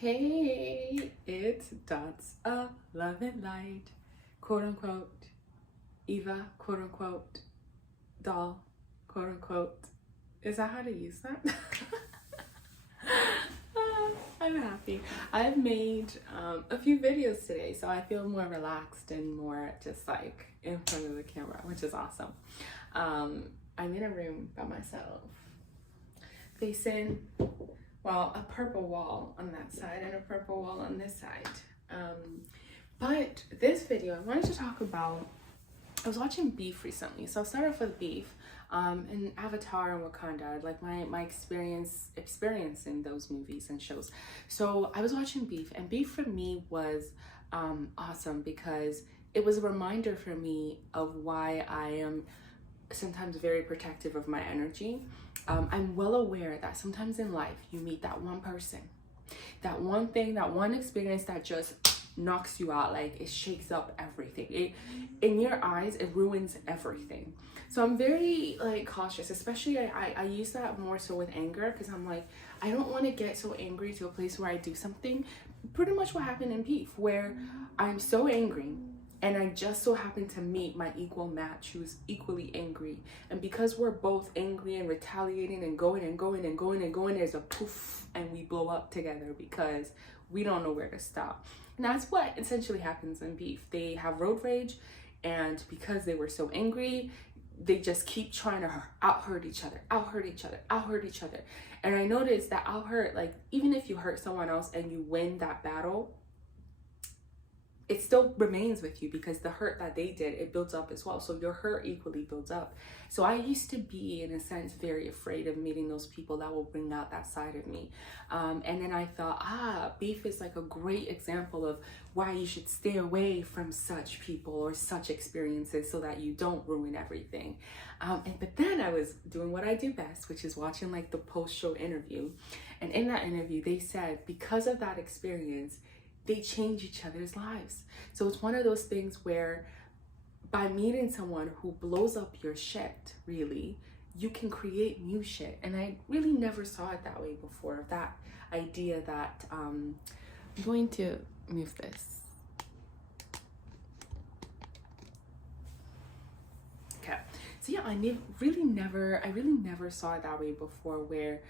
Hey, it's Dots of Love and Light, quote unquote, Eva, quote unquote, doll, quote unquote. Is that how to use that? I'm happy. I've made a few videos today, so I feel more relaxed and more just like in front of the camera, which is awesome. I'm in a room by myself, facing, well, a purple wall on that side and a purple wall on this side. But this video, I wanted to talk about, I was watching Beef recently. So I'll start off with Beef and Avatar and Wakanda, like my experience in those movies and shows. So I was watching Beef, and Beef for me was awesome because it was a reminder for me of why I am sometimes very protective of my energy. I'm well aware that sometimes in life you meet that one person, that one thing, that one experience that just knocks you out, like it shakes up everything. It, in your eyes, it ruins everything. So I'm very like cautious, especially I use that more so with anger, because I'm like, I don't want to get so angry to a place where I do something, pretty much what happened in Beef, where I'm so angry and I just so happened to meet my equal match who's equally angry. And because we're both angry and retaliating and going and going and going and going, there's a poof and we blow up together because we don't know where to stop. And that's what essentially happens in Beef. They have road rage, and because they were so angry, they just keep trying to out-hurt each other. And I noticed that out-hurt, like even if you hurt someone else and you win that battle, it still remains with you because the hurt that they did, it builds up as well. So your hurt equally builds up. So I used to be, in a sense, very afraid of meeting those people that will bring out that side of me. And then I thought, Beef is like a great example of why you should stay away from such people or such experiences so that you don't ruin everything. But then I was doing what I do best, which is watching like the post-show interview. And in that interview, they said because of that experience, they change each other's lives. So it's one of those things where by meeting someone who blows up your shit, really, you can create new shit. And I really never saw it that way before, that idea that, I'm going to move this. Okay, so yeah, I really never saw it that way before, where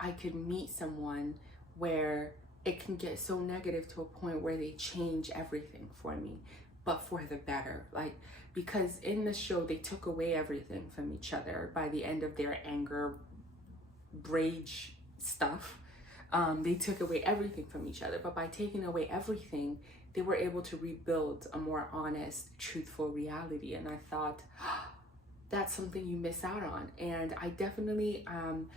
I could meet someone where it can get so negative to a point where they change everything for me, but for the better. Like, because in the show, they took away everything from each other by the end of their anger, rage stuff. They took away everything from each other, but by taking away everything, they were able to rebuild a more honest, truthful reality. And I thought, that's something you miss out on. And I definitely am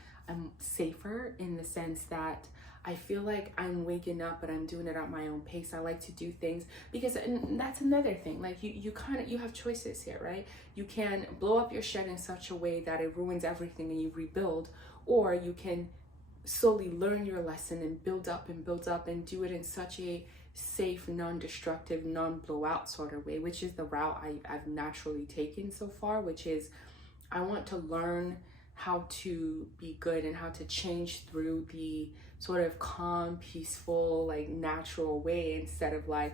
safer in the sense that I feel like I'm waking up, but I'm doing it at my own pace. I like to do things because, and that's another thing, like you have choices here, right? You can blow up your shed in such a way that it ruins everything and you rebuild, or you can slowly learn your lesson and build up and do it in such a safe, non-destructive, non-blowout sort of way, which is the route I've naturally taken so far, which is I want to learn how to be good and how to change through the sort of calm, peaceful, like natural way, instead of like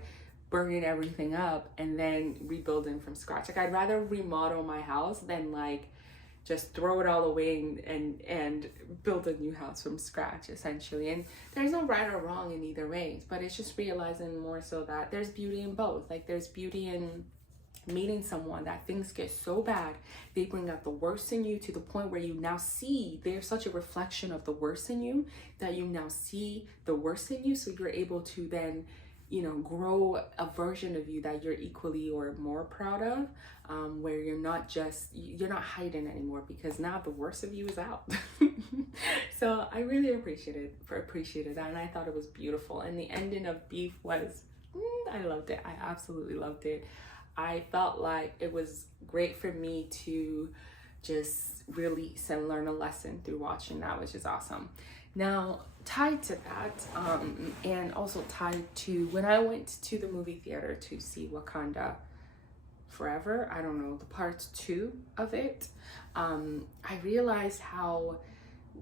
burning everything up and then rebuilding from scratch. Like I'd rather remodel my house than like just throw it all away and build a new house from scratch, essentially. And there's no right or wrong in either way, but it's just realizing more so that there's beauty in both. Like there's beauty in meeting someone that things get so bad, they bring out the worst in you to the point where you now see they're such a reflection of the worst in you that you now see the worst in you. So you're able to then, you know, grow a version of you that you're equally or more proud of, where you're not hiding anymore, because now the worst of you is out. So I really appreciated that, and I thought it was beautiful. And the ending of Beef was, I loved it. I absolutely loved it. I felt like it was great for me to just release and learn a lesson through watching that, which is awesome. Now, tied to that, and also tied to when I went to the movie theater to see Wakanda Forever, I don't know, the part 2 of it, I realized how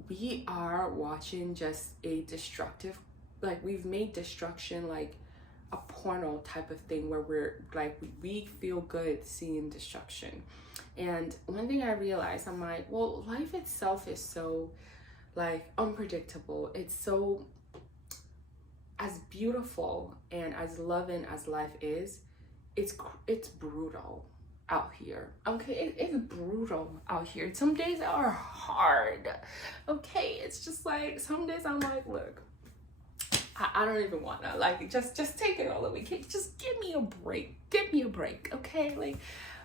we are watching just a destructive like we've made destruction like a porno type of thing where we're like we feel good seeing destruction. And one thing I realized, I'm like, well, life itself is so like unpredictable. It's so, as beautiful and as loving as life is, it's brutal out here. Okay, it's brutal out here. Some days are hard. Okay, it's just like some days I'm like, look, I don't even wanna, like, just take it all away. Just give me a break. Give me a break. Okay, like,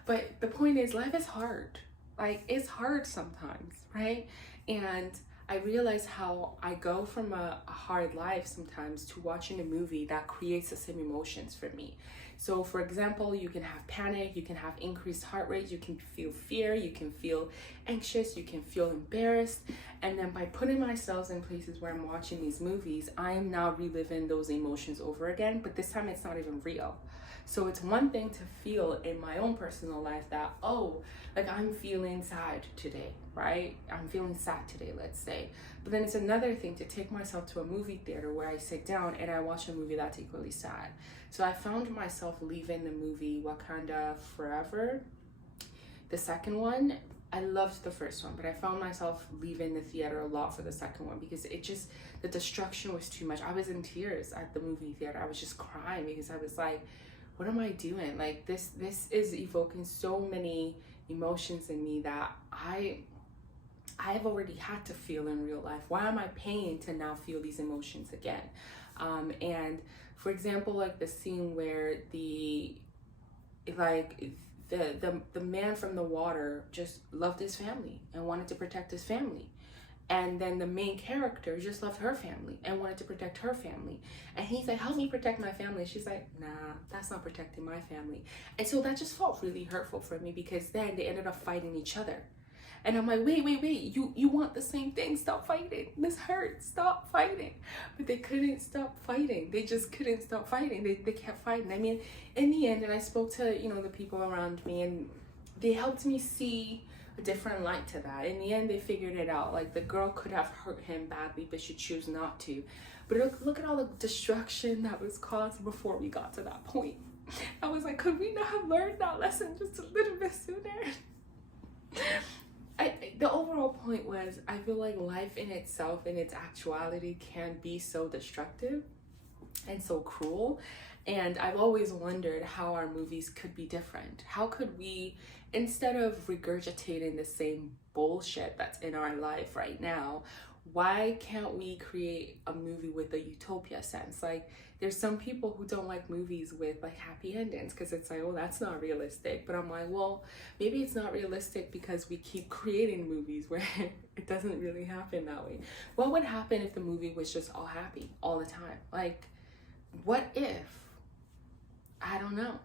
but the point is, life is hard. Like, it's hard sometimes, right? And I realize how I go from a hard life sometimes to watching a movie that creates the same emotions for me. So for example, you can have panic, you can have increased heart rate, you can feel fear, you can feel anxious, you can feel embarrassed. And then by putting myself in places where I'm watching these movies, I am now reliving those emotions over again, but this time it's not even real. So it's one thing to feel in my own personal life that, oh, like I'm feeling sad today, right? I'm feeling sad today, let's say. But then it's another thing to take myself to a movie theater where I sit down and I watch a movie that's equally sad. So I found myself leaving the movie Wakanda Forever, the second one. I loved the first one, but I found myself leaving the theater a lot for the second one because it just, the destruction was too much. I was in tears at the movie theater. I was just crying because I was like, what am I doing? Like this is evoking so many emotions in me that I've already had to feel in real life. Why am I paying to now feel these emotions again? And for example, like the scene where the man from the water just loved his family and wanted to protect his family. And then the main character just loved her family and wanted to protect her family. And he's like, help me protect my family. She's like, nah, that's not protecting my family. And so that just felt really hurtful for me because then they ended up fighting each other. And I'm like, wait, you want the same thing, stop fighting. This hurts, stop fighting. But they couldn't stop fighting. They just couldn't stop fighting. They kept fighting. I mean, in the end, and I spoke to, the people around me, and they helped me see a different light to that. In the end, they figured it out. Like, the girl could have hurt him badly, but she chose not to. But look at all the destruction that was caused before we got to that point. I was like, could we not have learned that lesson just a little bit sooner? The overall point was, I feel like life in itself, in its actuality, can be so destructive and so cruel. And I've always wondered how our movies could be different. How could we, instead of regurgitating the same bullshit that's in our life right now, why can't we create a movie with a utopia sense? Like, there's some people who don't like movies with like happy endings because it's like, oh, that's not realistic. But I'm like, well, maybe it's not realistic because we keep creating movies where it doesn't really happen that way. What would happen if the movie was just all happy all the time? Like, what if? I don't know.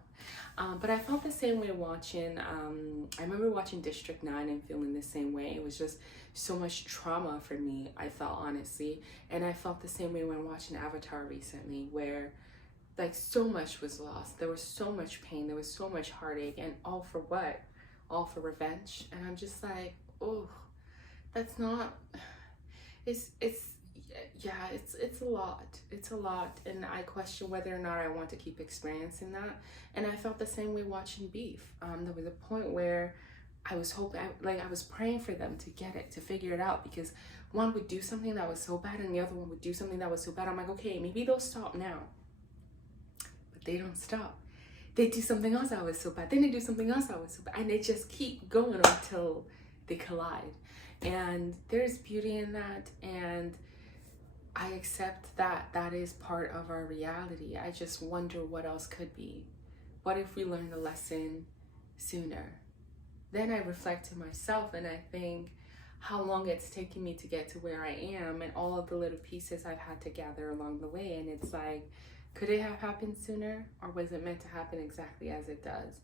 But I felt the same way watching, I remember watching District 9 and feeling the same way. It was just so much trauma for me, I felt, honestly. And I felt the same way when watching Avatar recently, where like so much was lost. There was so much pain, there was so much heartache, and all for what? All for revenge. And I'm just like, oh, that's not, it's a lot. It's a lot, and I question whether or not I want to keep experiencing that. And I felt the same way watching Beef. There was a point where I was hoping, I was praying for them to get it, to figure it out, because one would do something that was so bad and the other one would do something that was so bad. I'm like, okay, maybe they'll stop now. But they don't stop. They do something else that was so bad. Then they do something else that was so bad. And they just keep going until they collide. And there's beauty in that. And I accept that that is part of our reality. I just wonder what else could be. What if we learned the lesson sooner? Then I reflect to myself and I think how long it's taken me to get to where I am and all of the little pieces I've had to gather along the way. And it's like, could it have happened sooner, or was it meant to happen exactly as it does?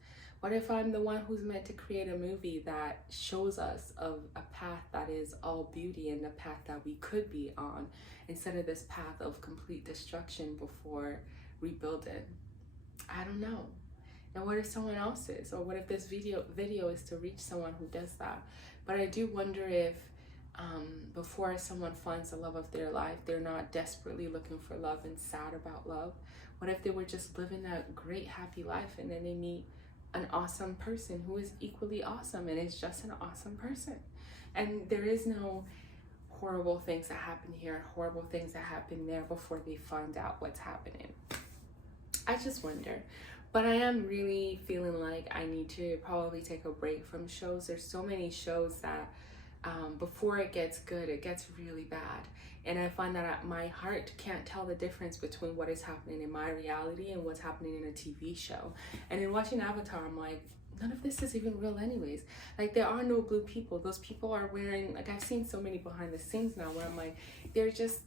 What if I'm the one who's meant to create a movie that shows us of a path that is all beauty and the path that we could be on, instead of this path of complete destruction before rebuilding? I don't know. And what if someone else is? Or what if this video is to reach someone who does that? But I do wonder if before someone finds the love of their life, they're not desperately looking for love and sad about love. What if they were just living a great, happy life, and then they meet an awesome person who is equally awesome and is just an awesome person? And there is no horrible things that happen here, horrible things that happen there before they find out what's happening. I just wonder. But I am really feeling like I need to probably take a break from shows. There's so many shows that before it gets good, it gets really bad. And I find that my heart can't tell the difference between what is happening in my reality and what's happening in a TV show. And in watching Avatar, I'm like, none of this is even real anyways. Like, there are no blue people. Those people are wearing, like, I've seen so many behind the scenes now where I'm like, they're just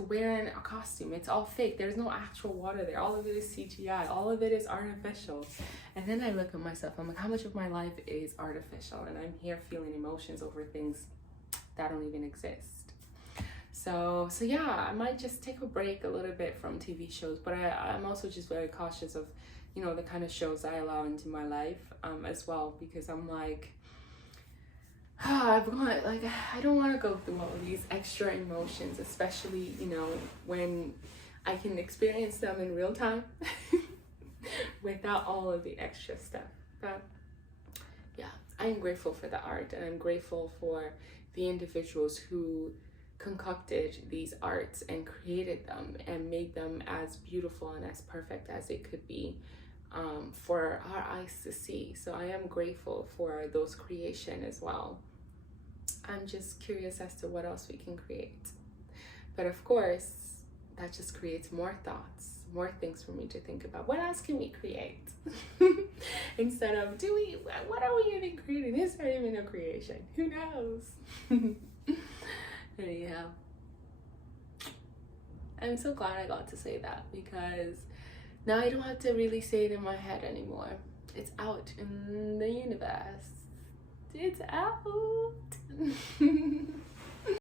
wearing a costume. It's all fake. There's no actual water there. All of it is CGI. All of it is artificial. And then I look at myself, I'm like, how much of my life is artificial? And I'm here feeling emotions over things that don't even exist. So yeah, I might just take a break a little bit from TV shows, but I'm also just very cautious of, you know, the kind of shows I allow into my life as well, because I'm like, I don't want to go through all of these extra emotions, especially, you know, when I can experience them in real time without all of the extra stuff. But yeah, I'm grateful for the art, and I'm grateful for the individuals who concocted these arts and created them and made them as beautiful and as perfect as it could be for our eyes to see. So I am grateful for those creation as well. I'm just curious as to what else we can create. But of course, that just creates more thoughts, more things for me to think about. What else can we create? Instead of, what are we even creating? Is there even a creation? Who knows? Anyhow, I'm so glad I got to say that, because now I don't have to really say it in my head anymore. It's out in the universe. It's out.